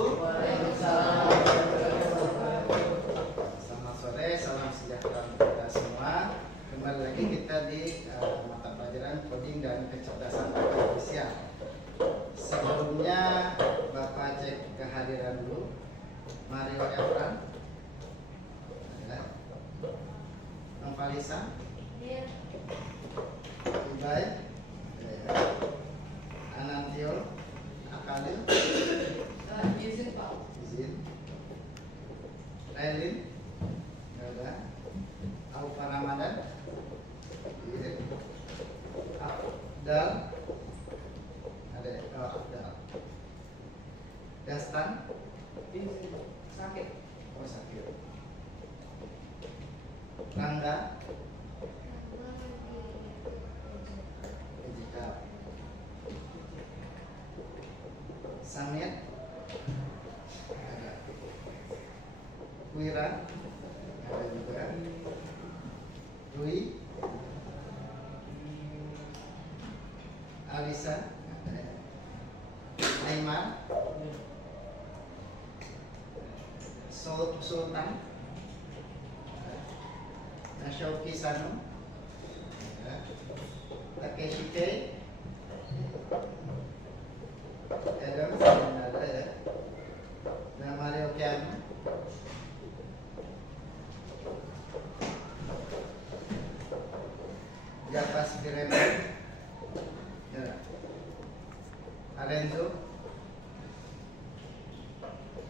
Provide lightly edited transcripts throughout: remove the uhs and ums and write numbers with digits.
wabarakatuh. Waalaikumsalam. Selamat sore, salam sejahtera untuk kita semua. Kembali lagi kita di mata pelajaran coding dan kecerdasan artifisial. Sebelumnya Bapak cek kehadiran dulu. Mario Efran, Valisa, Ibai, Anantio, Akalil, Izin Pak. izin, Railin, ada, Aufa Ramadan, izin, Abdal, ada, Abdal, Dastan, Izin sakit. oh sakit, Rangga, Ejika, Samir, ada, Wira, ada juga, Rui, Alisa, ada, Aiman, Sultan, Nashauki Sanu, Takeshi Kei, Adam, ada ya, dan Mario Keanu, Java Spirema, ya, Alenzo,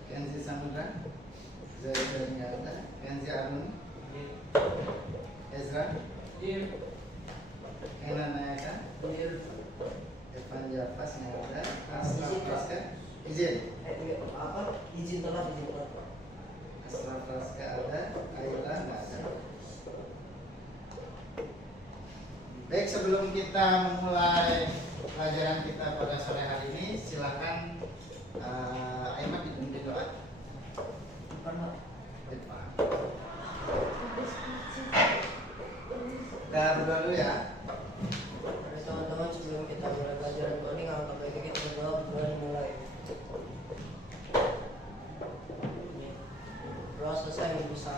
Kenzi Samudra, Zaidanya ada, Kenzi Arun, Ezra, Enan Nayaka, Evan Javas ada, Asraf Praska, izin, Izin telat. Asraf Praska ada, Ayla nggak ada. Baik, sebelum kita memulai pelajaran kita pada sore hari ini, silakan Aiman dipimpin doa. Depan. Dah berdoa dulu ya. Teman-teman, sebelum kita mulai pelajaran coding, alangkah baiknya kita berdoa sebelum mulai. Doa selesai bisa.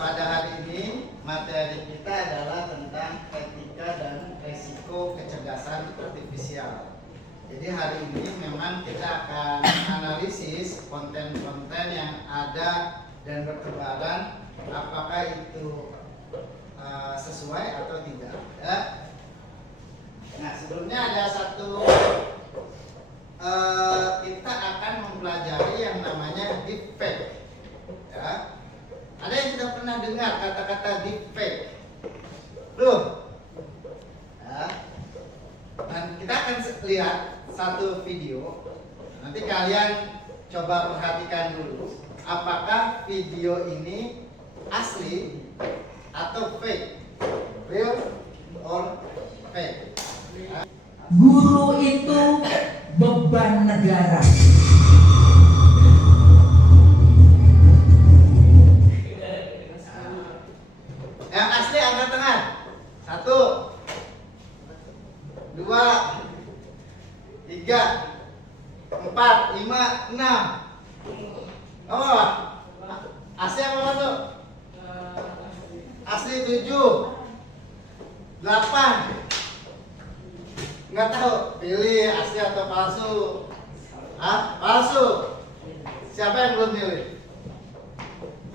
Pada hari ini materi kita adalah tentang etika dan resiko kecerdasan artifisial. Jadi hari ini memang kita akan analisis konten-konten yang ada dan bertebaran, apakah itu sesuai atau tidak. Ya. Nah, sebelumnya ada satu kita akan mempelajari yang namanya deepfake. Ya. Ada yang sudah pernah dengar kata-kata deepfake? Belum? Ya. Dan kita akan lihat satu video. Nanti kalian coba perhatikan dulu, apakah video ini asli atau fake, real or fake. Ya. Guru itu beban negara. Yang asli angkat tangan. 1, 2, 3, 4, 5, 6. Oh, asli apa masuk? Asli 7, 8. Nggak tahu, pilih asli atau palsu. Palsu. Siapa yang belum pilih?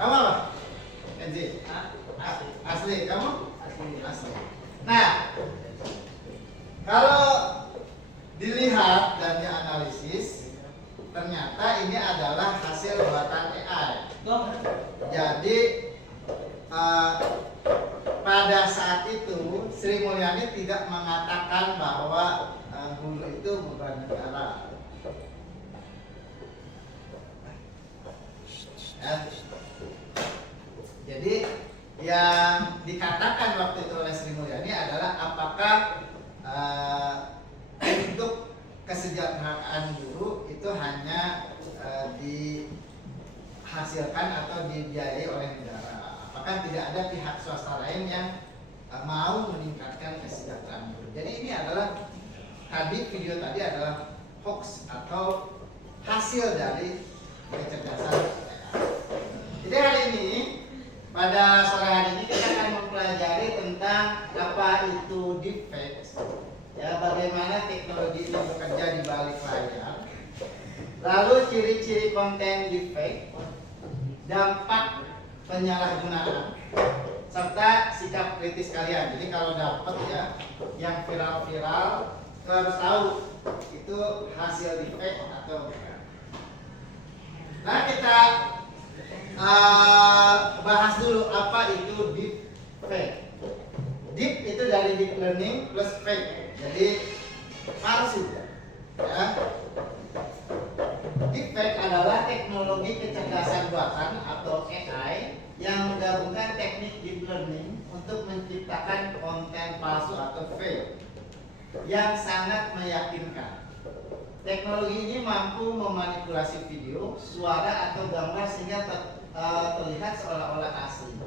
Kamu apa? Kenzi? Asli. Kamu? Asli. Nah, kalau dilihat dan dianalisis, ternyata ini adalah hasil buatan AI. Jadi pada saat itu Sri Mulyani tidak mengatakan bahwa guru itu bukan negara. Ya. Jadi yang dikatakan waktu itu oleh Sri Mulyani adalah apakah untuk kesejahteraan guru itu hanya dihasilkan atau dibiayai oleh negara. Apakah tidak ada pihak swasta lain yang mau meningkatkan kesejahteraan guru. Jadi ini adalah video tadi adalah hoax atau hasil dari kecerdasan. Jadi hari ini, pada sore hari ini kita akan mempelajari tentang apa itu deepfake, ya, bagaimana teknologi itu bekerja di balik layar, lalu ciri-ciri konten deepfake, dampak penyalahgunaan, serta sikap kritis kalian. Jadi kalau dapat ya yang viral-viral, kita harus tahu itu hasil deepfake atau bukan. Nah, kita bahas dulu apa itu deepfake. Deep itu dari deep learning plus fake, jadi palsu. Ya. Deepfake adalah teknologi kecerdasan buatan atau AI yang menggabungkan teknik deep learning untuk menciptakan konten palsu atau fake yang sangat meyakinkan. Teknologi ini mampu memanipulasi video, suara atau gambar sehingga terlihat seolah-olah asli.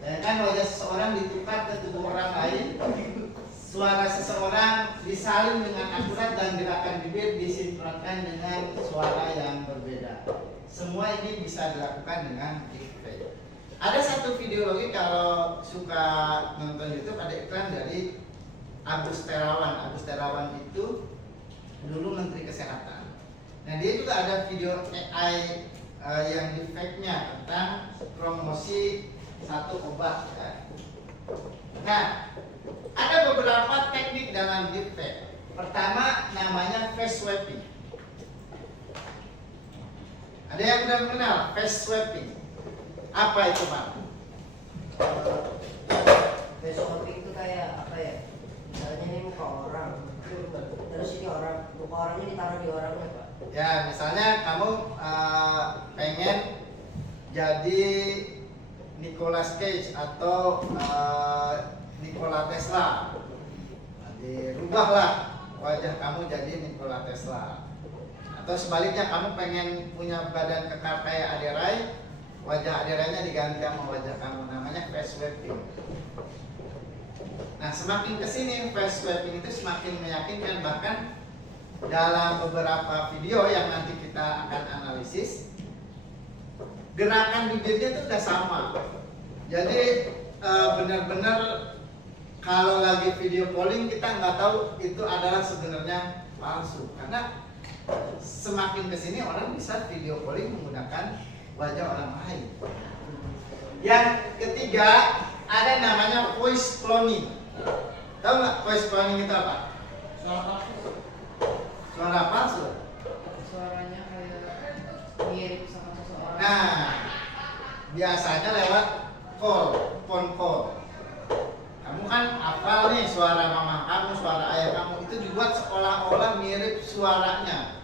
Dan kan wajah seseorang ditukar ke tubuh orang lain, suara seseorang disalin dengan akurat dan gerakan bibir disinkronkan dengan suara yang berbeda. Semua ini bisa dilakukan dengan deepfake. Ada satu video lagi, kalau suka nonton YouTube, ada iklan dari Agus Terawan. Agus Terawan itu dulu Menteri Kesehatan. Nah, dia juga ada video AI yang deepfake-nya tentang promosi satu obat. Ya. Nah, ada beberapa teknik dalam deepfake. Pertama namanya face swapping. Ada yang sudah mengenal face swapping? Apa itu, Pak? Face swapping itu kayak apa ya? Misalnya ini muka orang, terus ini orang, muka orangnya ditaruh di orangnya, Pak. Ya, misalnya kamu pengen jadi Nicolas Cage atau Nikola Tesla. Dirubahlah wajah kamu jadi Nikola Tesla. Atau sebaliknya, kamu pengen punya badan kekar kayak Ade Rai, wajah Ade Rai-nya diganti sama wajah kamu, namanya face swapping. Nah, semakin kesini face swapping itu semakin meyakinkan. Bahkan dalam beberapa video yang nanti kita akan analisis, gerakan bibirnya itu udah sama. Jadi benar-benar kalau lagi video calling kita nggak tahu itu adalah sebenarnya palsu, karena semakin kesini orang bisa video calling menggunakan wajah orang lain. Yang ketiga ada namanya voice cloning. Tahu nggak voice cloning itu apa? Suara palsu. Suara palsu. Suaranya kayak mirip sama seseorang. Nah, biasanya lewat phone call. Kamu kan hafal nih suara mama kamu, suara ayah kamu, itu dibuat seolah-olah mirip suaranya.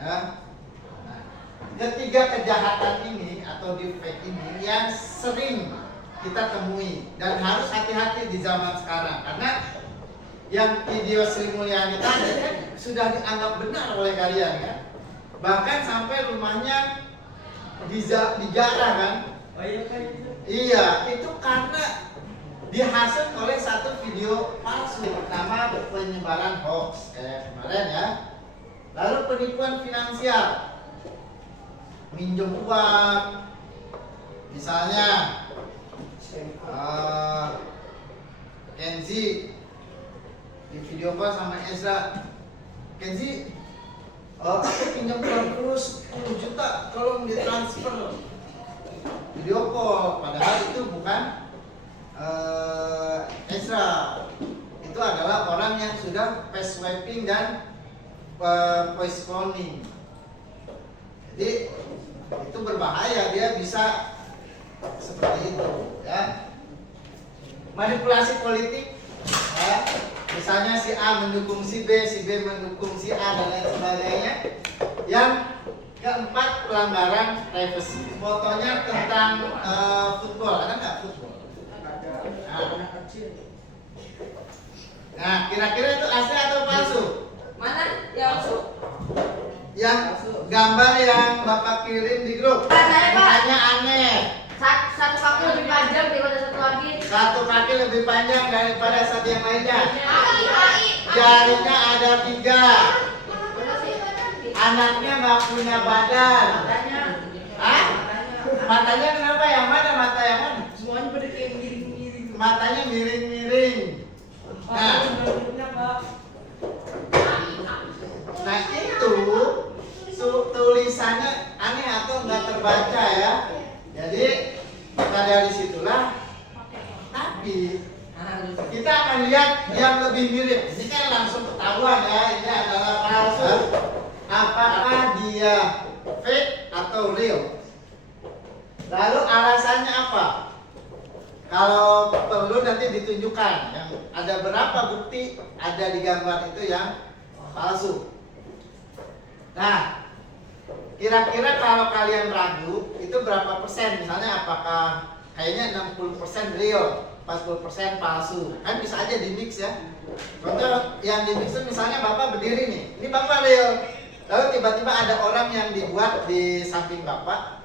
Ya. Nah, ketiga kejahatan ini atau deepfake ini yang sering kita temui dan harus hati-hati di zaman sekarang, karena yang video Sri Mulyani tadi kan sudah dianggap benar oleh kalian kan, bahkan sampai rumahnya dijarah kan. Oh iya kan itu. Iya, itu karena dihasil oleh satu video palsu. Pertama, penyebaran hoax kayak kemarin ya. Lalu penipuan finansial, minjem uang, misalnya Kenzi di video call sama Ezra. Kenzi, aku pinjam uang terus 10 juta, tolong ditransfer. Video call, padahal itu bukan Ezra. Itu adalah orang yang sudah face swapping dan voice cloning. Jadi itu berbahaya, dia bisa seperti itu ya. Manipulasi politik ya. Misalnya si A mendukung si B mendukung si A dan lain sebagainya. Yang keempat, pelanggaran privasi. Fotonya tentang football, ada nggak football? Nah, kira-kira itu asli atau palsu? Mana yang palsu? Yang gambar yang Bapak kirim di grup. Saya, Pak. Mukanya aneh. Satu kaki lebih panjang daripada satu lagi. Satu kaki lebih panjang daripada satu yang lainnya. AI. Jarinya ada 3. Anaknya nggak punya badan. Matanya. Hah? Matanya kenapa? Yang mana mata yang mana? Semuanya pada kayak miring-miring. Matanya miring-miring. Nah, nah itu tulisannya aneh atau nggak terbaca ya. Jadi maka dari situlah. Tapi kita akan lihat yang lebih mirip. Ini kan langsung ketahuan ya. Ini adalah palsu. Apakah dia fake atau real? Lalu alasannya apa? Kalau perlu nanti ditunjukkan yang ada berapa bukti ada di gambar itu yang palsu. Nah, kira-kira kalau kalian ragu itu berapa persen? Misalnya apakah kayaknya 60% real, 40% palsu? Kan bisa aja di mix ya. Contoh yang di mix itu misalnya Bapak berdiri nih, ini Bapak real. Lalu tiba-tiba ada orang yang dibuat di samping Bapak.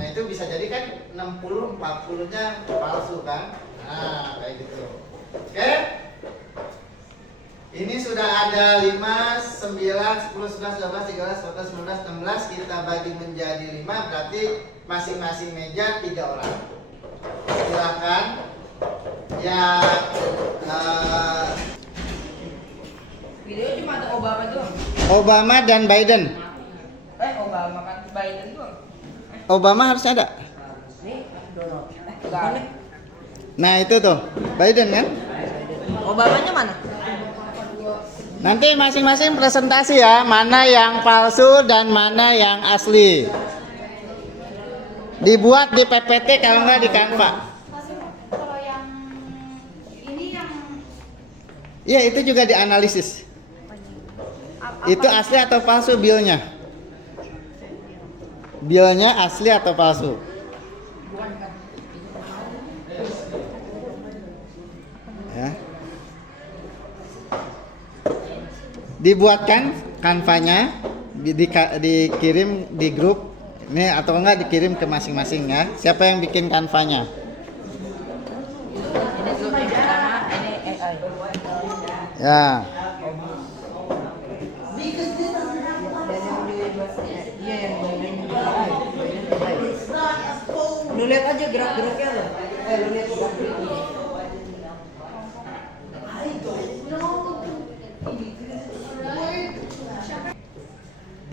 Nah itu bisa jadi kan 60-40-nya palsu kan. Nah kayak gitu. Oke. Ini sudah ada 5, 9, 10, 11, 12, 13, 14, 15, 16. Kita bagi menjadi 5, berarti masing-masing meja 3 orang. Silakan. Ya Video cuma ada Obama doang. Obama dan Biden. Obama kan Biden doang. Obama harus ada. Nih, Donald. Enggak. Nah itu tuh Biden kan. Obamanya mana? Nanti masing-masing presentasi ya, mana yang palsu dan mana yang asli. Dibuat di PPT kalau nggak di Canva. Kalau yang ini yang Iya itu juga dianalisis. Itu asli atau palsu bilnya? Bilnya asli atau palsu? Ya. Dibuatkan kanvanya, dikirim di grup ini atau enggak dikirim ke masing-masing ya. Siapa yang bikin kanvanya? Ini grup yang pertama, ini AI. Ya. Iya yang lu lihat aja gerak-geraknya lo. Lu lihat gerak-geraknya.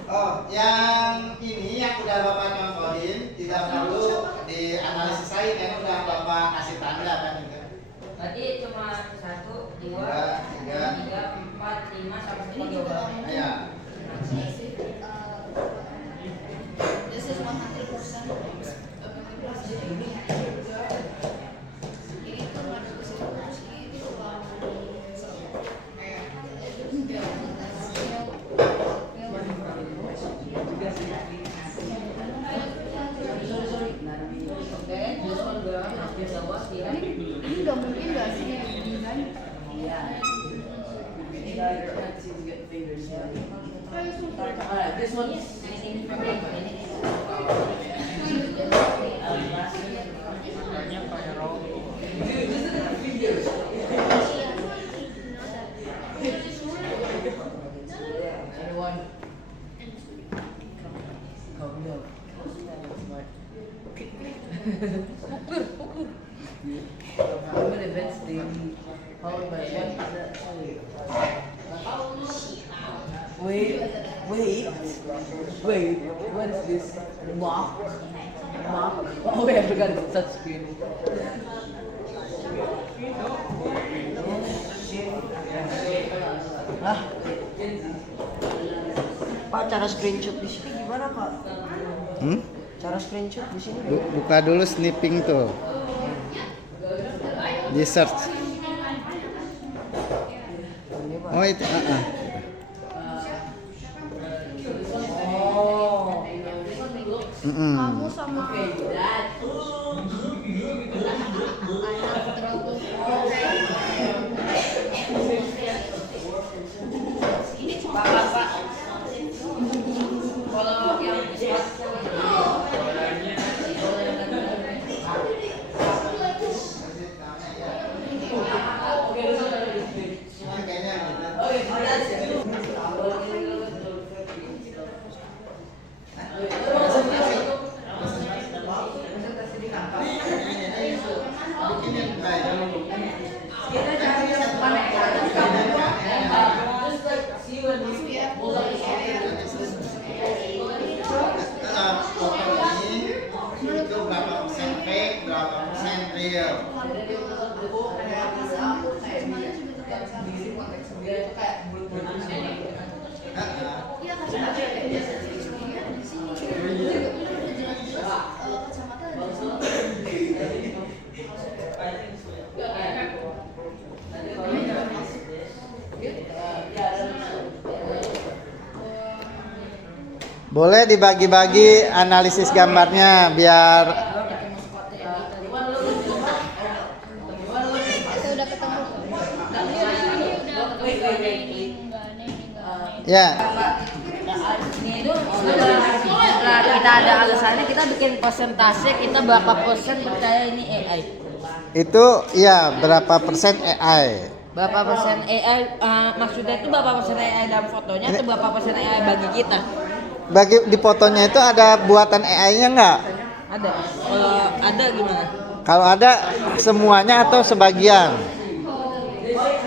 Oh, yang ini yang udah Bapak contohin tidak perlu dianalisis lagi kan udah Bapak kasih tanda kan gitu. Berarti cuma 1, 2, 3, 3, 4, 5 sampai 10 Obama. ya. this is 100% ini tuh harus ini ini nggak mungkin nggak sih ini kan? This one is Wait, what is this? Mock? Oh wait, I forgot it's touch screen. Hah? Pak, cara screenshot di sini gimana, Pak? Cara screenshot di sini. Buka dulu snipping tuh. Di search. Ini, Pak. Oh itu. Kamu sama Pak. Kalau yang real. Iya kacamata ya, biasa di sini. Juga udah jelas kacamata ada di sini. Boleh dibagi-bagi analisis gambarnya biar Itu udah ketemu. ya. Ini itu setelah kita ada alasannya, kita bikin persentase, kita berapa persen percaya ini AI. Itu ya berapa persen AI? Berapa persen AI, maksudnya itu berapa persen AI dalam fotonya atau berapa persen AI bagi kita? Bagi di fotonya itu ada buatan AI-nya nggak? Ada. Kalau ada gimana? Kalau ada semuanya atau sebagian?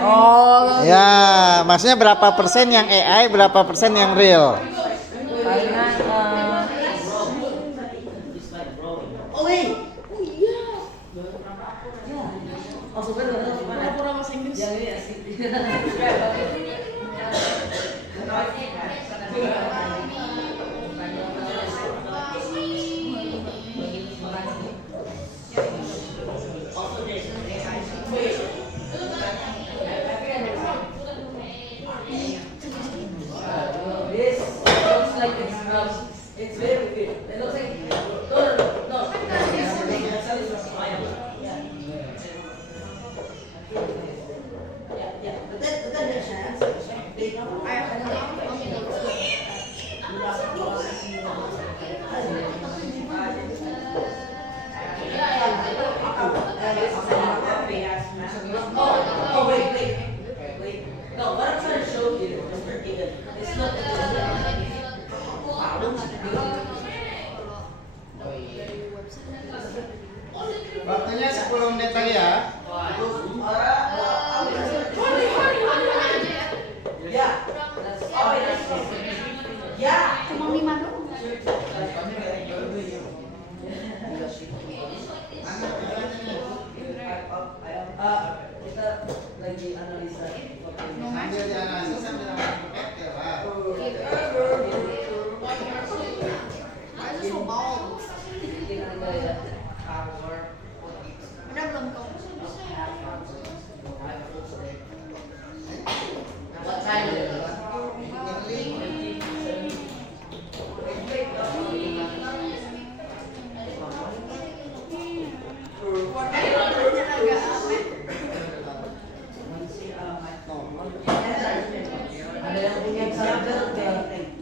Oh, Ya, maksudnya berapa persen yang AI, berapa persen yang real? karena Waktunya 10 menit lagi ya. Cuma 5 doang. Kita lagi analisa. Sambil dianalisis sambil pakai ya lah. Itu so bald. Udah belum kau?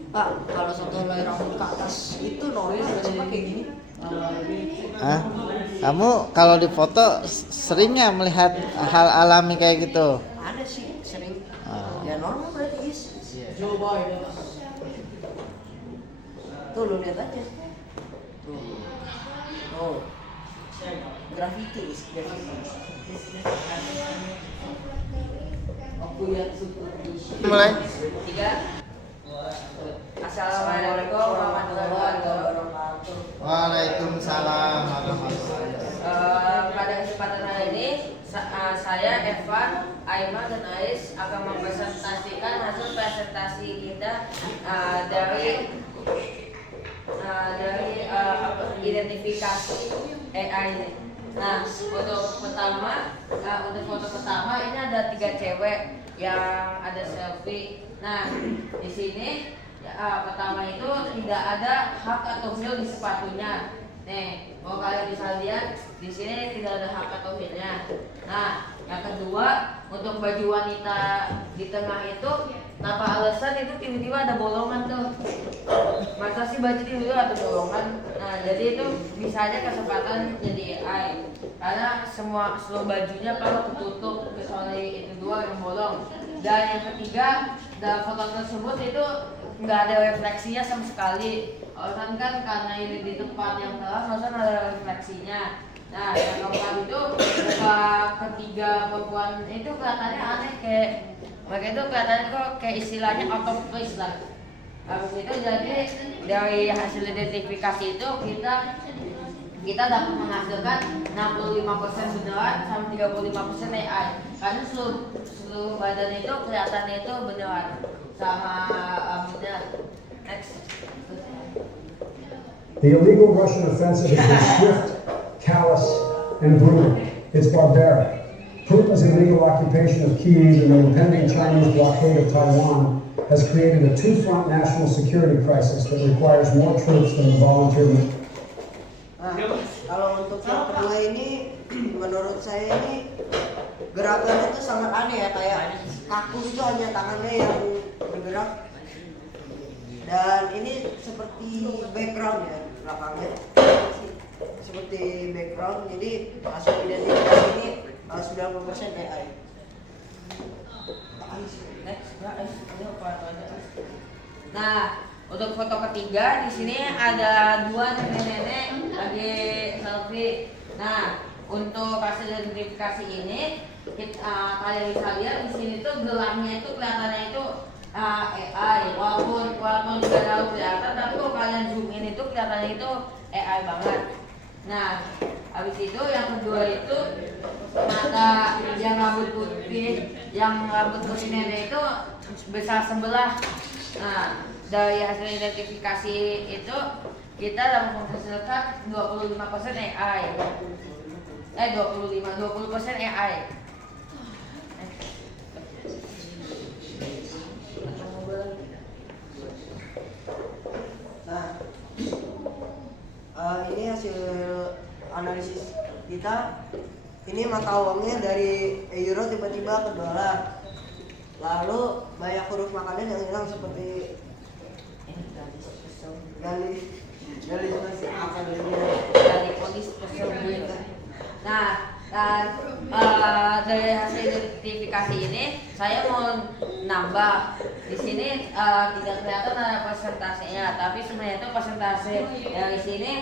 Pak, kalau satu helai rambut ke atas itu noise biasanya kayak gini. Hah? Kamu kalau di foto seringnya melihat hal alami kayak gitu? Ada sih sering. Ah. Ya normal berarti is. Coba ya. Tuh lu lihat aja. Tuh. Oh. Graffiti is graffiti. Aku lihat super Mulai. 3. Assalamualaikum warahmatullahi wabarakatuh. Waalaikumsalam warahmatullahi wabarakatuh. Pada kesempatan hari ini saya Evan, Aima dan Ais akan mempresentasikan hasil presentasi kita dari identifikasi AI ini. Nah, untuk foto pertama ini ada 3 cewek yang ada selfie. Nah, di sini pertama itu tidak ada hak atau heel di sepatunya. Nih, kalau kalian bisa lihat di sini tidak ada hak atau heelnya. Nah, yang kedua untuk baju wanita di tengah itu, tanpa alasan itu tiba-tiba ada bolongan tuh. Masa sih baju tiba-tiba ada bolongan? Nah, jadi itu bisa aja kesempatan jadi AI. Karena seluruh bajunya kalau ketutup kecuali itu 2 yang bolong. Dan yang ketiga, dalam foto tersebut itu nggak ada refleksinya sama sekali. Alasan kan karena ini di tempat yang terang, alasan ada refleksinya. Nah, yang keempat itu ketiga perempuan itu kelihatannya aneh, kayak mereka itu kelihatannya kok kayak istilahnya out of place lah. Habis itu jadi dari hasil identifikasi itu kita kita dapat menghasilkan 65% beneran sama 35% AI. Karena seluruh badan itu kelihatannya itu beneran sama bener. Next. The illegal Russian offensive has been swift, callous, and brutal. It's barbaric. Putin's illegal occupation of Kyiv and the impending Chinese blockade of Taiwan has created a two-front national security crisis that requires more troops than the volunteer. Nah, kalau untuk yang kedua ini, menurut saya ini gerakannya itu sangat aneh ya, kayak kaku itu hanya tangannya yang bergerak. Dan ini seperti background ya, belakangnya seperti background. Jadi hasil identifikasi ini 90% AI. Nah, untuk foto ketiga di sini ada dua nenek-nenek lagi selfie. Nah, untuk hasil identifikasi ini kalian bisa lihat di sini tuh gelangnya itu kelihatannya itu AI. Walaupun tidak terlalu kelihatan, tapi kalau kalian zoom in itu kelihatannya itu AI banget. Nah, habis itu yang kedua itu mata yang rambut putih, nenek itu besar sebelah. Nah, dari hasil identifikasi itu kita dapat menghasilkan 25% AI. 20% AI. Nah, ini hasil analisis kita. Ini mata uangnya dari euro tiba-tiba ke dolar. Lalu banyak huruf makanan yang hilang seperti gali polis tersebut. Nah, dan dari hasil identifikasi ini saya mau nambah di sini tidak kelihatan ada persentasenya, tapi sebenarnya itu persentase dari sini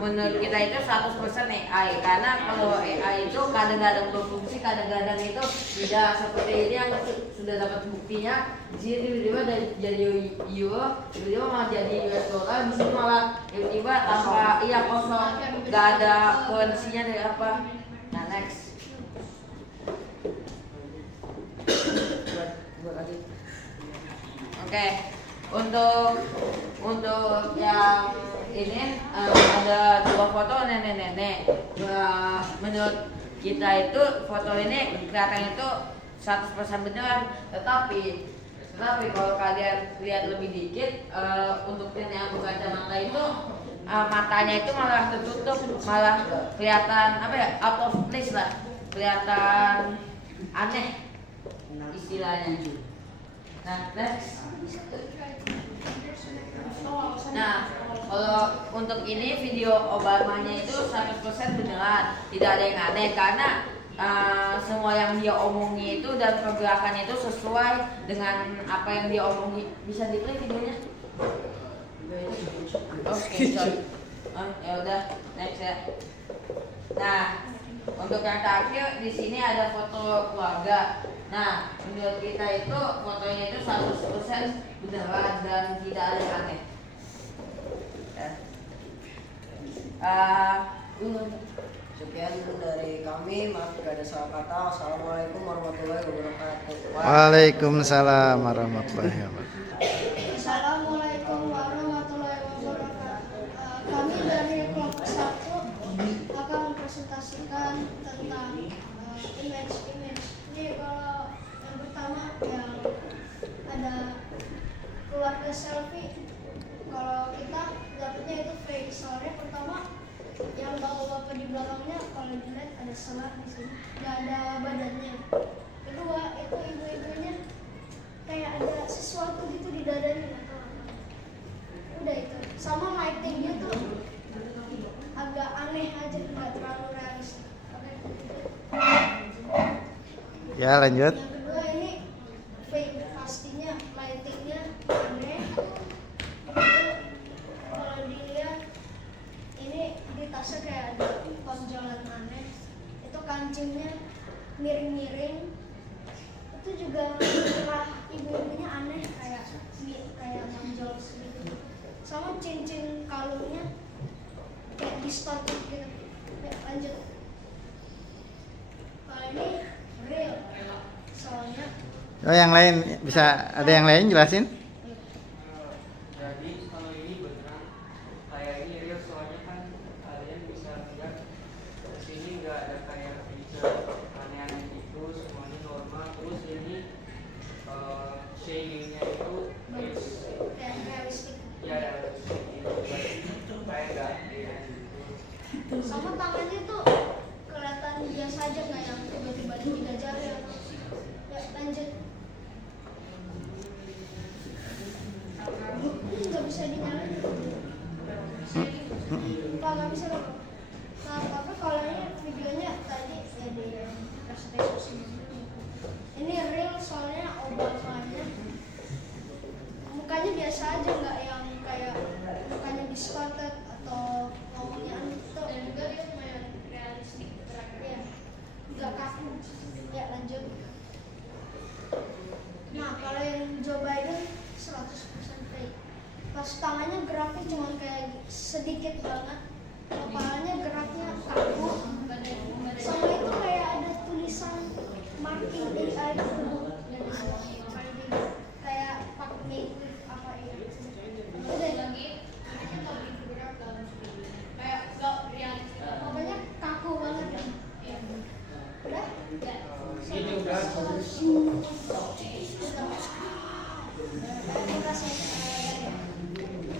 menurut kita itu 100% AI. Karena kalau AI itu kadang-kadang berfungsi, kadang-kadang itu tidak, seperti ini yang sudah dapat buktinya. Di sini tiba-tiba jadi euro, tiba-tiba malah jadi US dollar, di sini malah tiba-tiba tanpa kosong, nggak ada kondisinya dari apa. Nah, next. Oke, untuk yang ini ada dua foto nenek-nenek. Menurut kita itu foto ini kelihatannya itu 100% beneran, tetapi kalau kalian lihat lebih dikit, untuk nenek yang berkacamata itu matanya itu malah tertutup, malah kelihatan out of place lah, kelihatan aneh istilahnya. Nah, next. Nah, kalau untuk ini video Obamanya itu 100% beneran, tidak ada yang aneh karena semua yang dia omongi itu dan pergerakannya itu sesuai dengan apa yang dia omongi. Bisa di-play videonya? Ya udah, next ya. Nah, untuk yang terakhir di sini ada foto keluarga. Nah, menurut kita itu fotonya itu 100% beneran dan tidak ada yang aneh. Sekian itu dari kami. Maaf jika ada salah kata. Assalamualaikum warahmatullahi wabarakatuh. Waalaikumsalam warahmatullahi wabarakatuh. Assalamualaikum warahmatullahi wabarakatuh. Kami dari kelompok 1 akan mempresentasikan tentang image. Ini kalau yang pertama yang ada keluarga selfie. Kalau kita dapetnya itu fake. Soalnya pertama yang bapak-bapak di belakangnya kalau dilihat ada selat di sini, nggak ada badannya. Kedua itu ibu-ibunya kayak ada sesuatu gitu di dadanya, nggak tahu apa. Udah itu. Sama lightingnya tuh agak aneh aja, nggak terlalu realistis. Ya, lanjut. Yang kedua ini fake, pastinya lightingnya aneh. Kalau dilihat ini di tasnya kayak ada tonjolan aneh. Itu kancingnya miring-miring. Itu juga ibu-ibunya aneh, kayak tonjol segitu. Sama cincin kalungnya kayak distorted gitu. Ya, lanjut. Kalau ini real, soalnya Oh, yang lain bisa ada yang lain jelasin? Jadi kalau ini beneran kayak ini real, soalnya kan kalian bisa lihat di sini nggak ada kayak feature aneh-aneh gitu, semuanya normal. Terus ini shadingnya itu bagus, kayak realistik. ya realistik gitu, kayak nggak aneh gitu. Sama tangannya tuh kelihatan biasa aja, nggak yang tiba-tiba ada 3 jari atau ya. Lanjut. Nggak bisa dinyalain. Pak, nggak bisa loh. Nah, apa kalau ini videonya tadi ya di presentasi ini real, soalnya obatannya mukanya biasa aja, nggak yang kayak mukanya distorted atau ngomongnya aneh gitu. Dan juga dia lumayan realistik geraknya, nggak kaku. Ya, lanjut. Nah, kalau yang Joe Biden 100% fake. Pas tangannya geraknya cuma kayak sedikit banget, kepalanya geraknya kaku, sama itu kayak ada tulisan marking AI gitu. Kayak pakai apa ya? Udah lagi, kayak gak realistis. Pokoknya kaku banget. Udah? Ini udah.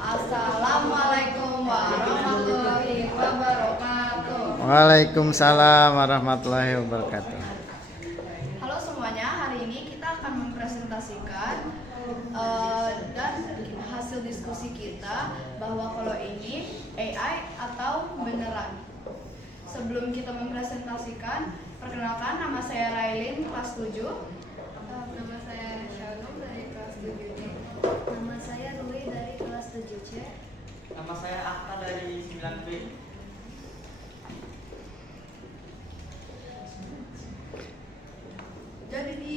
Assalamualaikum warahmatullahi wabarakatuh. Waalaikumsalam warahmatullahi wabarakatuh. Halo semuanya, hari ini kita akan mempresentasikan dan hasil diskusi kita bahwa kalau ini AI atau beneran. Sebelum kita mempresentasikan, perkenalkan nama saya Railin, kelas 7. Nama saya Shalom dari kelas 7C. Nama saya Rui dari kelas 7C. Nama saya Akta dari 9B. Jadi di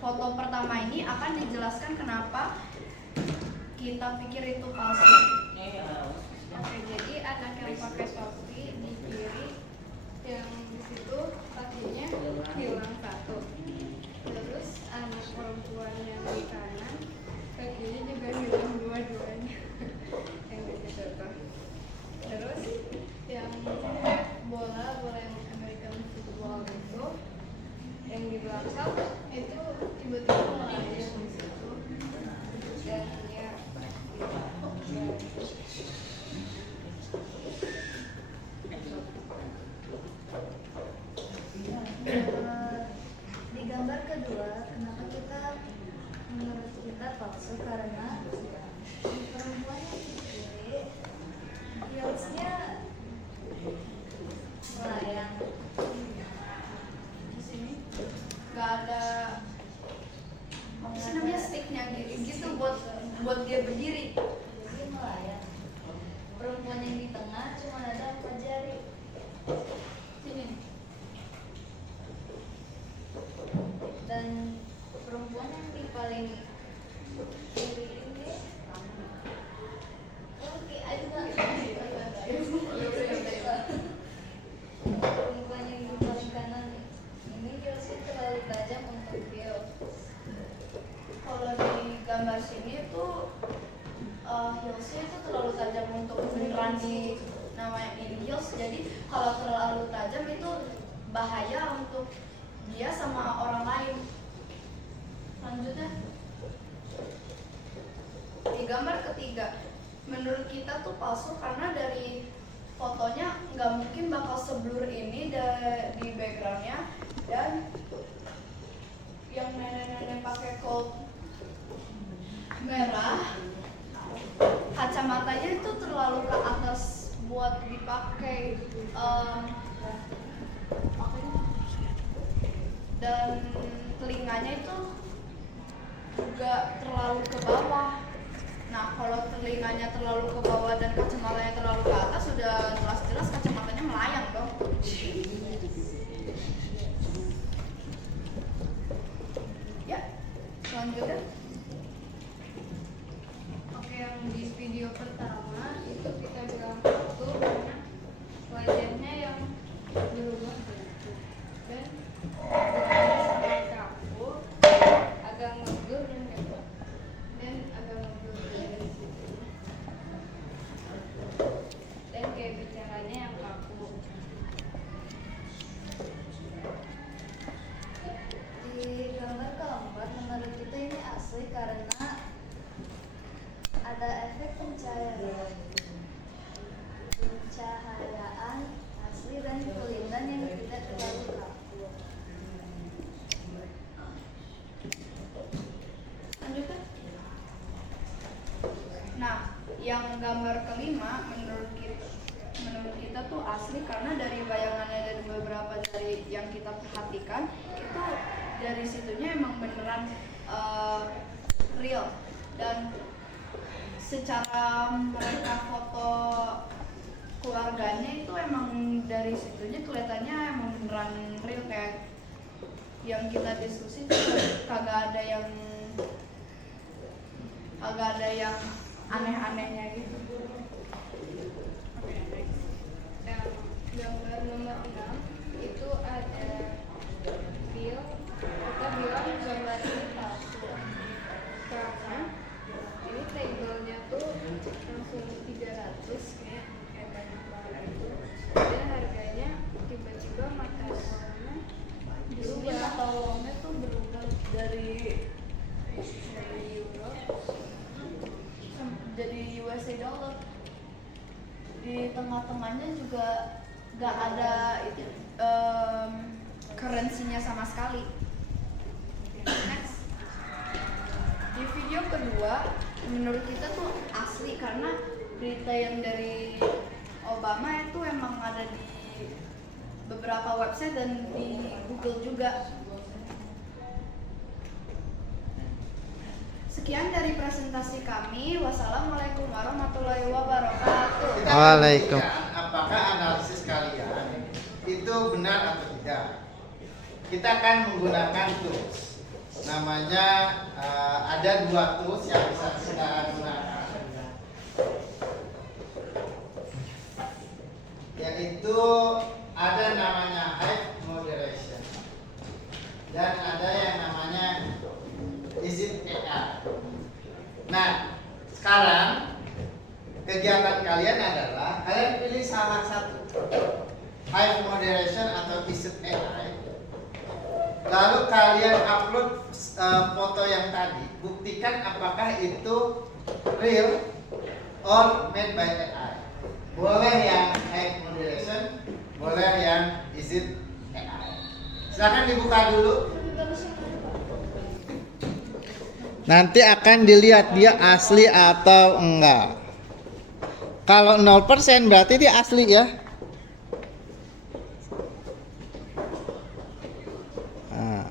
foto pertama ini akan dijelaskan kenapa kita pikir itu palsu. Oke, jadi anak yang pakai topi di kiri, yang di situ kakinya hilang satu. Terus anak perempuan yang di kanan, kakinya juga hilang dua-duanya. Yang di situ tuh. Terus yang bola yang American football itu, yang di belakang itu tiba-tiba melayang di situ. Dan ya, di gambar kedua, kenapa kita menurut kita palsu, karena di perempuan yang di kiri heelsnya melayang. Di sini nggak ada apa sih namanya sticknya gitu buat dia berdiri. Jadi melayang. Perempuan yang di tengah cuma ada 4 jari. Sini. Dan perempuan yang di paling kiri ini, oke, ayo perempuan yang di paling kanan ini heelsnya terlalu tajam untuk dia. Kalau di gambar sini tuh heelsnya itu terlalu tajam untuk beneran di namanya in heels. Jadi kalau terlalu tajam itu bahaya untuk dia sama orang lain. Lanjutnya di gambar ketiga, menurut kita tuh palsu karena dari fotonya nggak mungkin bakal seblur ini di backgroundnya, dan yang nenek-nenek pakai coat merah, kacamatanya itu terlalu ke atas buat dipakai, dan telinganya itu juga terlalu ke bawah. Nah, kalau telinganya terlalu ke bawah dan kacamatanya terlalu ke atas, sudah jelas-jelas kacamatanya melayang dong. Ya, selanjutnya. oke, yang di video pertama efek pencahayaan asli dan kelindan yang tidak terlalu kaku. Lanjutkan. Nah, yang gambar kelima menurut kita tuh asli karena dari bayangannya dan beberapa dari yang kita perhatikan itu dari situnya emang beneran real, dan secara mereka foto keluarganya itu emang dari situnya kelihatannya emang beneran real, kayak yang kita diskusi juga kagak ada yang aneh-anehnya gitu. Gambar nomor 6 itu ada Bill, kita bilang gambar ini palsu karena ini labelnya tuh langsung 300 kayak banyak banget itu, dan harganya tiba-tiba mata uangnya berubah, mata uangnya tuh berubah dari euro Jadi USA dollar. Di tengah-tengahnya juga gak ada itu currency-nya sama sekali. Next. Di video kedua menurut kita tuh asli karena berita yang dari Obama itu emang ada di beberapa website dan di Google juga. Sekian dari presentasi kami. Wassalamualaikum warahmatullahi wabarakatuh. Waalaikumsalam. Apakah analisis kalian itu benar atau tidak? Kita akan menggunakan tools. Namanya ada 2 tools yang bisa kita gunakan, yaitu ada namanya Hive Moderation dan ada yang namanya Is it AI. Nah, sekarang kegiatan kalian adalah kalian pilih salah satu, Hive Moderation atau Is it AI. Lalu kalian upload foto yang tadi, buktikan apakah itu real or made by AI. Boleh yang Hive Moderation, boleh yang Is it AI. Silakan dibuka dulu. Nanti akan dilihat dia asli atau enggak. Kalau 0% berarti dia asli ya. Nah.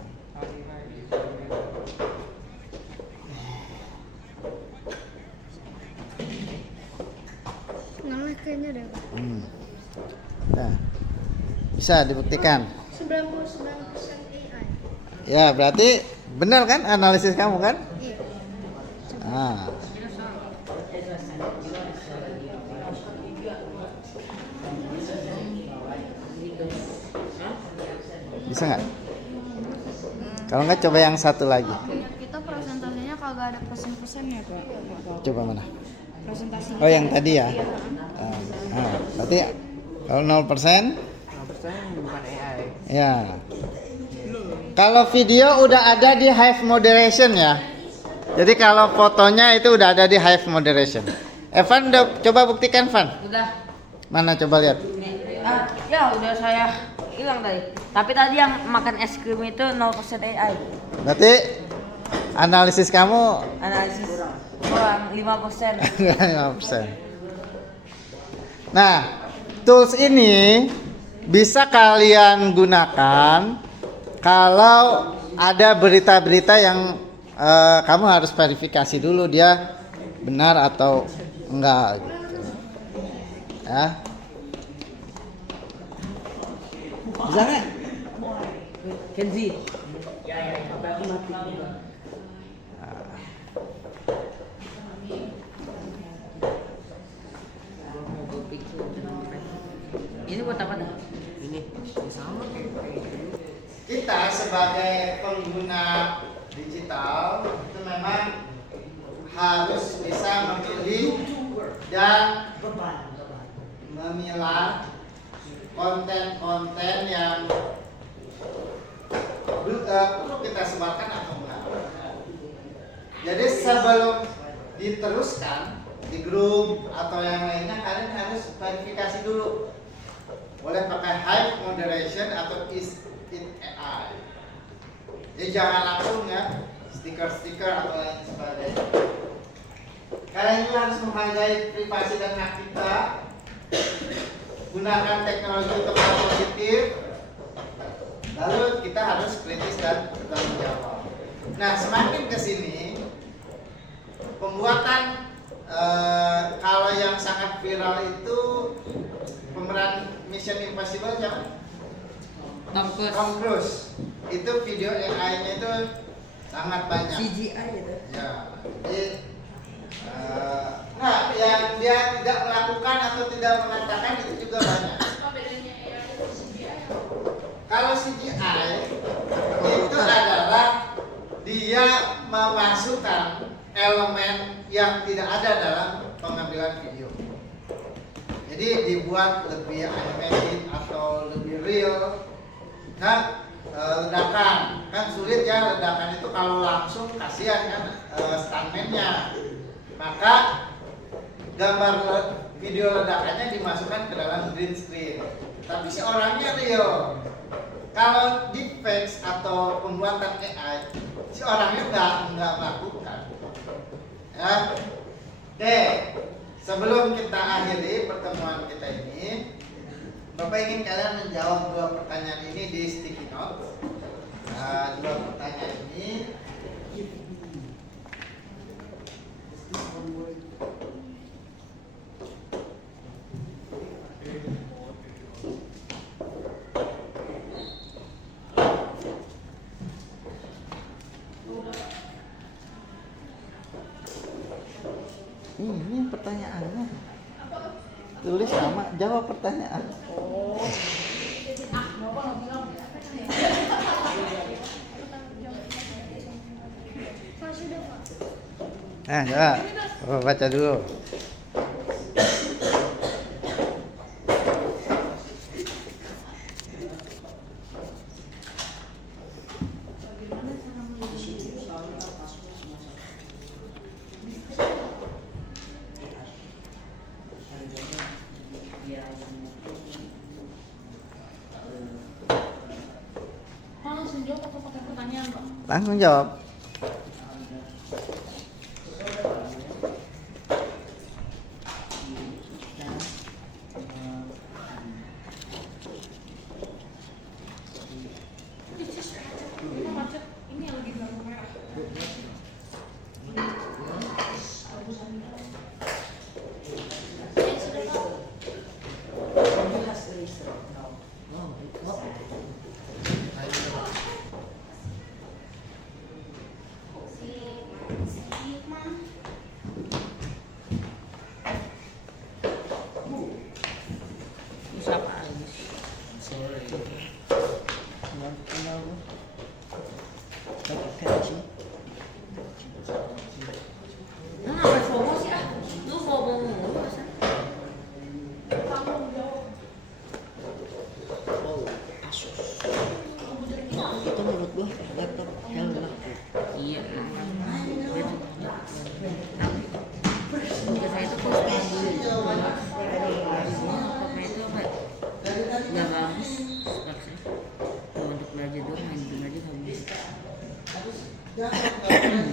ngelek kayaknya deh. Nah, bisa dibuktikan. 99% AI. Ya, berarti benar kan analisis kamu kan? Iya. Ah. Bisa nggak? Kalau nggak coba yang satu lagi. Kita presentasinya kagak ada pesen-pesennya, Pak. Coba mana? Presentasi. Oh, yang tadi ya. Berarti kalau 0%? 0% bukan AI. Ya. Kalau video udah ada di Hive Moderation ya. Jadi kalau fotonya itu udah ada di Hive Moderation. Evan coba buktikan, Van. Udah. Mana coba lihat. Nih. Ya udah saya hilang tadi. Tapi tadi yang makan es krim itu 0% AI. Berarti analisis kamu Analisis kurang 5%. 5%. Nah, tools ini bisa kalian gunakan kalau ada berita-berita yang kamu harus verifikasi dulu dia benar atau enggak gitu. Ya. Bisa nggak? Kenzi. Ini buat apa dah? Ini sama kayak Kita sebagai pengguna digital itu memang harus bisa memilih dan memilah konten-konten yang perlu kita sebarkan atau enggak. Jadi sebelum diteruskan di grup atau yang lainnya, kalian harus verifikasi dulu. Boleh pakai high moderation atau is it AI. Jadi jangan langsung ya stiker-stiker atau lain sebagainya. Kalian juga harus menghargai privasi dan hak kita. Gunakan teknologi untuk hal positif. Lalu kita harus kritis dan bertanggung jawab. Nah, semakin kesini pembuatan kalau yang sangat viral itu pemeran Mission Impossible siapa? Tom Cruise. Itu video AI-nya itu sangat banyak. CGI gitu. Ya, jadi nah, yang dia tidak melakukan atau tidak mengatakan itu juga banyak. Kalau CGI itu adalah dia memasukkan elemen yang tidak ada dalam pengambilan video. Jadi dibuat lebih animated atau lebih real. Kan ledakan kan sulit ya, ledakan itu kalau langsung kasihan kan stuntman-nya. Maka gambar video ledakannya dimasukkan ke dalam green screen. Tapi si orangnya real. Kalau deepfake atau pembuatan AI, si orangnya nggak melakukan. Ya, oke. Sebelum kita akhiri pertemuan kita ini, Bapak ingin kalian menjawab 2 pertanyaan ini di sticky note. 2 pertanyaan ini. Ini pertanyaannya. Tulis sama, jawab pertanyaan. Nah, coba Bapak baca dulu. Langsung jawab. Itu menurut gua laptop hell lah. Iya. Saya itu kalau dulu itu apa? Nggak bagus speksnya. Kalau untuk belajar doang main game aja bagus.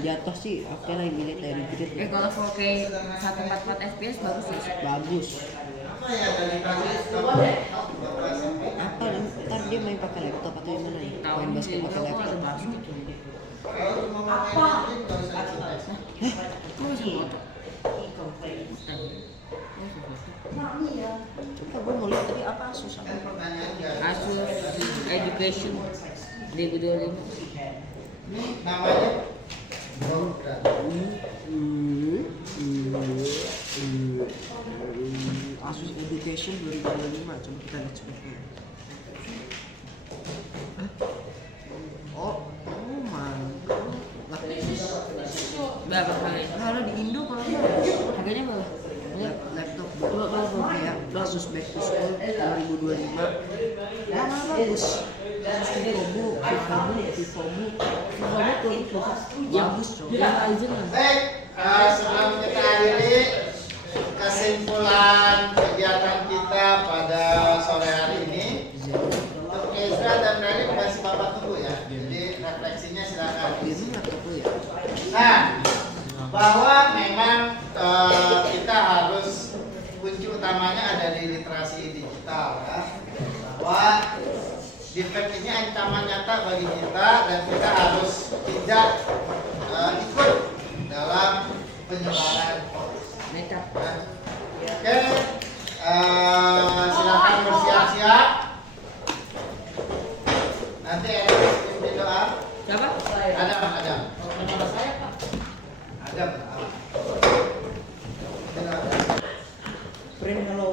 Jatuh sih, oke lah ini lihat dari video. Kalau 4K 144 fps bagus ya. Bagus. Apa ntar dia main pakai laptop atau gimana ya? Main basket pakai laptop. Apa? Coba gue mau lihat tadi apa Asus apa? Asus Education 2025. Ini namanya Asus Education 2025. Coba kita lihat speknya. Oh mantap. Berapa kali? Kalau di Indo kalau Harganya berapa? laptop ya Asus Back to School 2025. Mana bagus? Vivobook bagus coba. Bagus coba. Yang Ryzen lah. Baik, sebelum kita akhiri, utamanya ada di literasi digital ya, bahwa defect ini ancaman nyata bagi kita dan kita harus tidak ikut dalam penyebaran hoax. Meta. Oke, silakan bersiap-siap. Nanti pimpin doa. Siapa? Adam. Nama saya Pak. Adam. Friend, halo